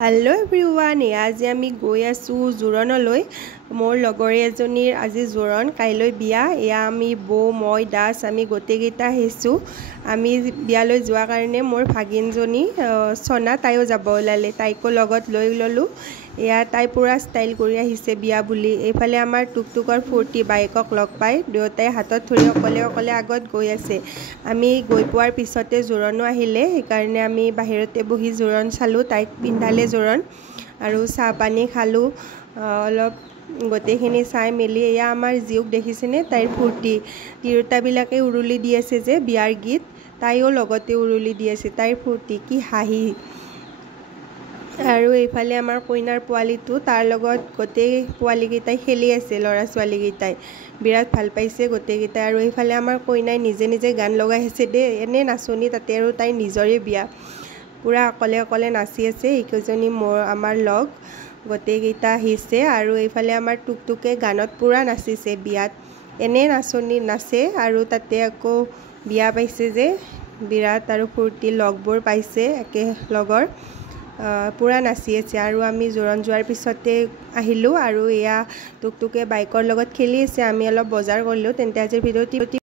hello everyone आज आमी गई आसो जोरणলৈ मोर लगरी एजनीर আজি जोरण काइলৈ बिया या आमी बो মই दास आमी गोटेकेइटा आहिছো आमी बियाলৈ जोৱা কাৰণে मोर भागिनजनी सोना ताइও যাব ওলালে ताइको লগত লৈ ললো या ताइ पूरा स्टाइल কৰি আহিছে बिया বুলি এফালে আমাৰ টুকটুকৰ ফূৰ্তি বাইকক লগ পাই দুয়োটাই হাতত ধৰি অকলে অকলে আগত গৈ আছে আমি গৈ পোৱাৰ পিছতে जोरणো আহিলে সেইকাৰণে আমি বাহিৰতে বহি जोरण চালো তাইক পিন্ধালে जोरण আৰু চাহ পানী খালো অলপ গোটেইখিনি চাই মেলি এয়া আমাৰ জিউক দেখিছেনে তাইৰ ফূৰ্তি তিৰোতাবিলাকে উৰুলি দি আছে যে বিয়াৰ গীত তাইও লগতে উৰুলি দি আছে তাইৰ ফূৰ্তি কি হাঁহি আৰু এইফালে আমাৰ কইনাৰ পোৱালিটো তাৰ লগত গোটেই পোৱালিকেইটাই খেলি আছে ল'ৰা ছোৱালীকেইটাই বিৰাট ভাল পাইছে গোটেইকেইটাই আৰু এইফালে আমাৰ কইনাই নিজে নিজে গান লগাই আছে দে এনে নাচনি তাতে আৰু তাই নিজৰে বিয়া पूरा अकले अकले नाची আছে এইকেইজনী মোৰ আমাৰ লগ গোটেইকেইটা আহিছে আৰু এইফালে আমাৰ টুকটুকে গানত पूरा নাচিছে বিয়াত এনে নাচনি নাচে আৰু তাতে আকৌ বিয়া পাইছে যে বিৰাট আৰু ফূৰ্তি লগবোৰ পাইছে একে লগৰ पूरा नाची আছে আৰু আমি जोरण যোৱাৰ পিছতে আহিলো আৰু এয়া টুকটুকে বাইকৰ লগত খেলি আছে আমি অলপ বজাৰ কৰিলো তেন্তে আজিৰ ভিডিঅ'টি